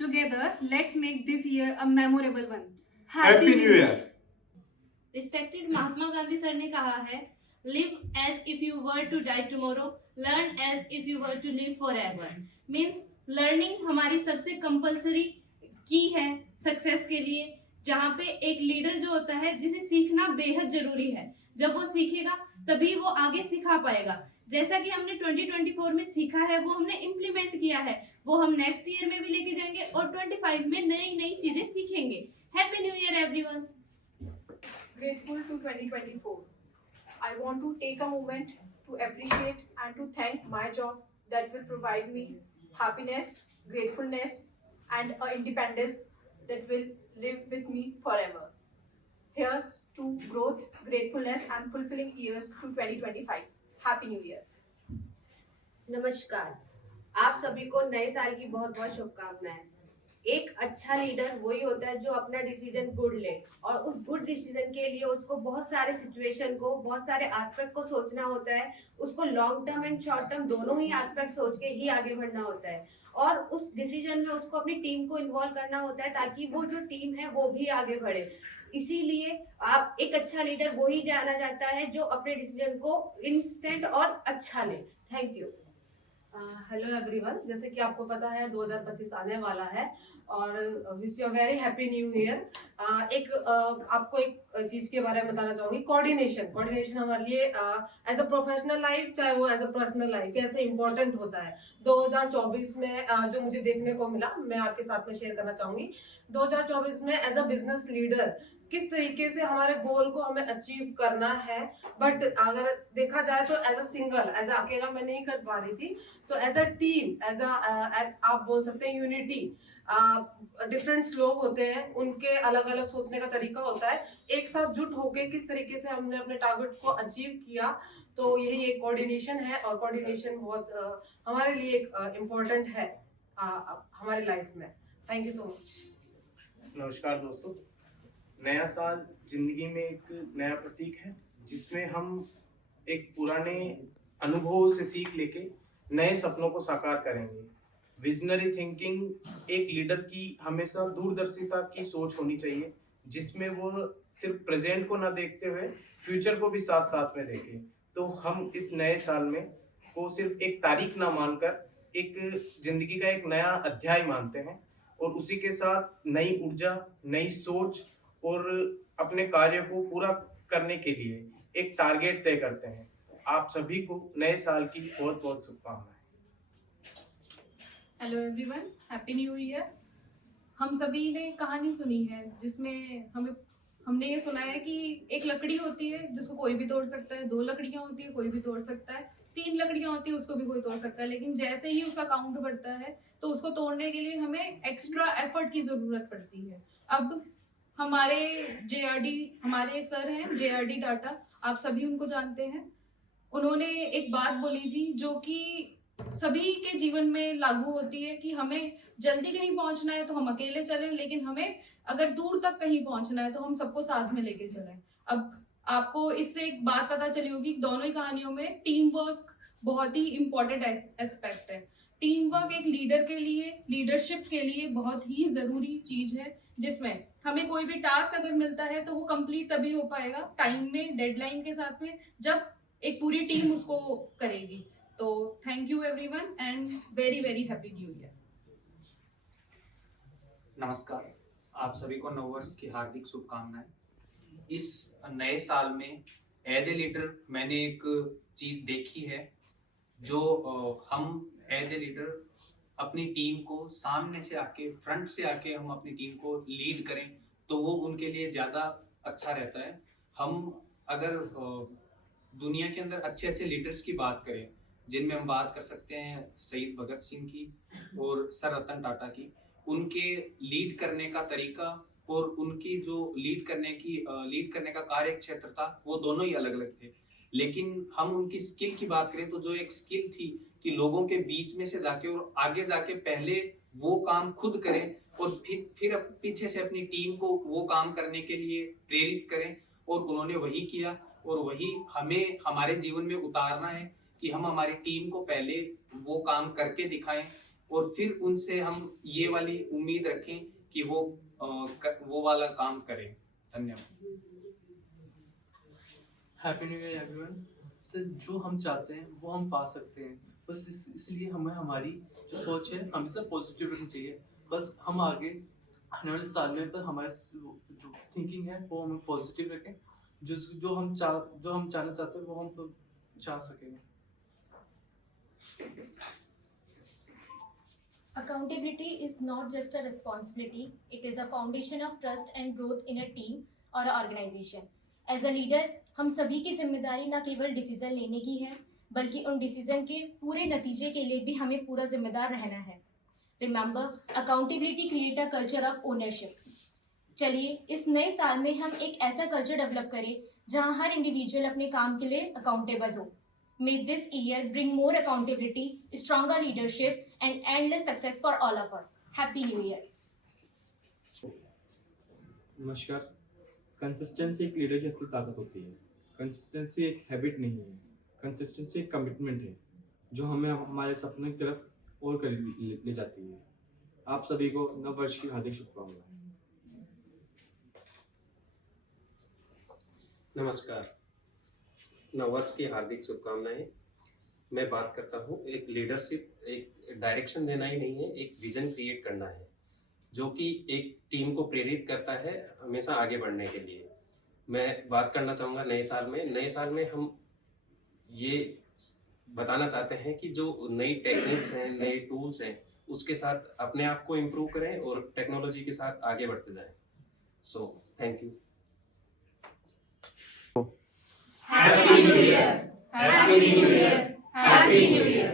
Together, let's make this year a memorable one. Happy new year. Respected Mahatma Gandhi sir ने कहा है, live as if you were to die tomorrow, learn as if you were to live forever. Means learning हमारी सबसे compulsory की है success के लिए, जहाँ पे एक लीडर जो होता है जिसे सीखना बेहद जरूरी है। जब वो सीखेगा तभी वो आगे सिखा पाएगा। जैसा कि हमने 2024 में सीखा है वो हमने इम्प्लीमेंट किया है, वो हम नेक्स्ट ईयर में भी लेके जाएंगे और 25 में नई नई चीजें सीखेंगे। Happy new year everyone. Grateful to 2024. I want to take a moment to appreciate and to thank my job that will provide me happiness, gratefulness, and a independence that will live with me forever. Here's to growth, gratefulness, and fulfilling years to 2025. Happy New Year. नमस्कार, आप सभी को नए साल की बहुत बहुत शुभकामनाएं। एक अच्छा लीडर वही होता है जो अपना डिसीजन गुड ले, और उस गुड डिसीजन के लिए उसको बहुत सारे सिचुएशन को, बहुत सारे एस्पेक्ट को सोचना होता है। उसको long term and short term दोनों ही एस्पेक्ट सोच के ही आगे बढ़ना होता है, और उस डिसीजन में उसको अपनी टीम को इन्वॉल्व करना होता है ताकि वो जो टीम है वो भी आगे बढ़े। इसीलिए आप एक अच्छा लीडर वो ही जाना जाता है जो अपने डिसीजन को इंस्टेंट और अच्छा ले। Thank you. हेलो एवरीवन, जैसे कि आपको पता है 2025 आने वाला है और wish you very happy new year. आपको एक चीज के बारे में बताना चाहूंगी, कोऑर्डिनेशन हमारे लिए एज अ प्रोफेशनल लाइफ चाहे वो एज अ पर्सनल लाइफ कैसे इंपॉर्टेंट होता है। 2024 में जो मुझे देखने को मिला मैं आपके साथ में शेयर करना चाहूंगी। 2024 में एज अ बिजनेस लीडर किस तरीके से हमारे गोल को हमें अचीव करना है, बट अगर देखा जाए तो as a single, as a अकेला मैं नहीं कर पा रही थी, तो as a team, as a आप बोल सकते हैं यूनिटी। डिफरेंट लोग होते हैं, उनके अलग अलग सोचने का तरीका होता है, एक साथ जुट होके किस तरीके से हमने अपने टारगेट को अचीव किया, तो यही एक कोऑर्डिनेशन है। और कोऑर्डिनेशन बहुत हमारे लिए एक इम्पोर्टेंट है हमारी लाइफ में। Thank you so much. नमस्कार दोस्तों, नया साल जिंदगी में एक नया प्रतीक है जिसमें हम एक पुराने अनुभवों से सीख लेके नए सपनों को साकार करेंगे। विजनरी थिंकिंग एक लीडर की हमेशा दूरदर्शिता की सोच होनी चाहिए, जिसमें वो सिर्फ प्रेजेंट को ना देखते हुए फ्यूचर को भी साथ साथ में देखे। तो हम इस नए साल में को सिर्फ एक तारीख ना मानकर एक जिंदगी का एक नया अध्याय मानते हैं, और उसी के साथ नई ऊर्जा, नई सोच और अपने कार्य को पूरा करने के लिए एक टारगेट तय करते हैं। आप सभी को नए साल की बहुत बहुत शुभकामनाएं। Hello everyone, happy new year. हम सभी ने कहानी सुनी है जिसमें हमने ये सुना है कि एक लकड़ी होती है जिसको कोई भी तोड़ सकता है, 2 लकड़ियां होती है कोई भी तोड़ सकता है, 3 लकड़ियां होती है उसको भी कोई तोड़ सकता है, लेकिन जैसे ही उसका काउंट बढ़ता है तो उसको तोड़ने के लिए हमें एक्स्ट्रा एफर्ट की जरूरत पड़ती है। अब हमारे JRD, हमारे सर हैं JRD टाटा, आप सभी उनको जानते हैं। उन्होंने एक बात बोली थी जो कि सभी के जीवन में लागू होती है कि हमें जल्दी कहीं पहुंचना है तो हम अकेले चलें, लेकिन हमें अगर दूर तक कहीं पहुंचना है तो हम सबको साथ में लेके चलें। अब आपको इससे एक बात पता चली होगी, दोनों ही कहानियों में टीम वर्क बहुत ही इंपॉर्टेंट एस्पेक्ट है। टीम वर्क एक लीडर के लिए, लीडरशिप के लिए बहुत ही जरूरी चीज है, जिसमें हमें कोई भी टास्क अगर मिलता है तो वो कंप्लीट तभी हो पाएगा टाइम में, डेडलाइन के साथ में, जब एक पूरी टीम उसको करेगी। तो thank you everyone and very very happy new year. नमस्कार, आप सभी को नववर्ष की हार्दिक शुभकामनाएं। इस नए साल में एज ए लीडर मैंने एक चीज देखी है, जो हम एज ए लीडर अपनी टीम को सामने से आके, फ्रंट से आके हम अपनी टीम को लीड करें तो वो उनके लिए ज़्यादा अच्छा रहता है। हम अगर दुनिया के अंदर अच्छे अच्छे लीडर्स की बात करें, जिनमें हम बात कर सकते हैं शहीद भगत सिंह की और सर रतन टाटा की, उनके लीड करने का तरीका और उनकी जो लीड करने का कार्य क्षेत्र था वो दोनों ही अलग अलग थे। लेकिन हम उनकी स्किल की बात करें तो जो एक स्किल थी कि लोगों के बीच में से जाके और आगे जाके पहले वो काम खुद करें और फिर पीछे से अपनी टीम को वो काम करने के लिए प्रेरित करें, और उन्होंने वही किया और वही हमें हमारे जीवन में उतारना है कि हम हमारी टीम को पहले वो काम करके दिखाएं और फिर उनसे हम ये वाली उम्मीद रखें कि वो वाला काम करें। धन्यवाद। Happy new year everyone. तो जो हम चाहते हैं वो हम पा सकते हैं, बस इसलिए हमें हमारी जो सोच है हमेशा पॉजिटिव रखनी चाहिए। बस हम आगे आने वाले साल में पर हमारे जो थिंकिंग है वो हमें पॉजिटिव रखें। जो हम चाहना चाहते हैं वो हम तो चाह सकेंगे। Accountability is not just a responsibility, it is a foundation of trust and growth in a team or a organization. As a leader, हम सभी की जिम्मेदारी न केवल डिसीजन लेने की है, बल्कि उन डिसीजन के पूरे नतीजे के लिए भी हमें पूरा जिम्मेदार रहना है। Remember, accountability create a culture of ownership. चलिए इस नए साल में हम एक ऐसा कल्चर डेवलप करें जहां हर इंडिविजुअल अपने काम के लिए अकाउंटेबल हो। May this year bring more accountability, stronger leadership, and endless success for all of us. Happy New Year! नमस्कार। कंसिस्टेंसी एक लीडर की असली ताकत होती है। कंसिस्टेंसी एक हैबिट नहीं है, कंसिस्टेंसी एक कमिटमेंट है जो हमें हमारे सपनों की तरफ और करीब ले जाती है। आप सभी को नव वर्ष की हार्दिक शुभकामनाएं। नमस्कार, नववर्ष की हार्दिक शुभकामनाएं। मैं बात करता हूँ एक लीडरशिप, एक डायरेक्शन देना ही नहीं है, एक विजन क्रिएट करना है जो कि एक टीम को प्रेरित करता है हमेशा आगे बढ़ने के लिए। मैं बात करना चाहूँगा नए साल में हम ये बताना चाहते हैं कि जो नई टेक्निक्स हैं, नए टूल्स हैं, उसके साथ अपने आप को इम्प्रूव करें और टेक्नोलॉजी के साथ आगे बढ़ते जाएं। So thank you. Happy New Year! Happy New Year! Happy New Year!